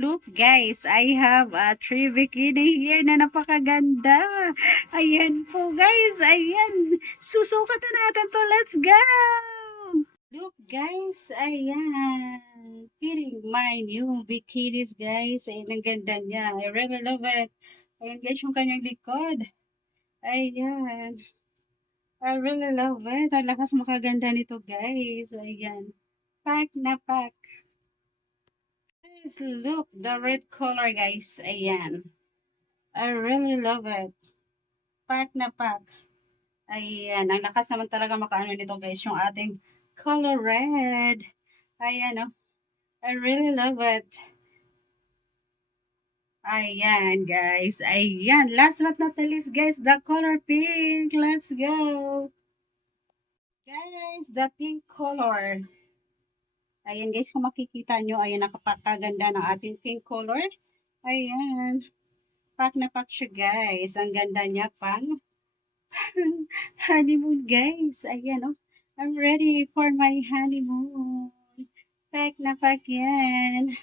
Look guys, I have a three bikini here na napakaganda. Ayan po guys, ayan. Susukat na natin to. Let's go! Look guys, ayan. Fitting my new bikinis guys. Ayan, ang ganda niya. I really love it. Ayan guys, yung kanyang likod. Ayan. I really love it. Ang lakas makaganda nito guys. Ayan. Pack na pack. Guys, look, the red color guys. Ayan. I really love it. Pack na pack. Ayan. Ang lakas naman talaga makaano nito guys. Yung ating color red. Ayan oh. I really love it. Ayan guys. Ayan. Last but not the least guys. The color pink. Let's go. Guys, the pink color. Ayan guys. Kung makikita nyo. Ayan. Nakapakaganda ng ating pink color. Ayan. Pack na pack siya guys. Ang ganda niya pang honeymoon guys. Ayan oh. I'm ready for my honeymoon. Pack na pack yan.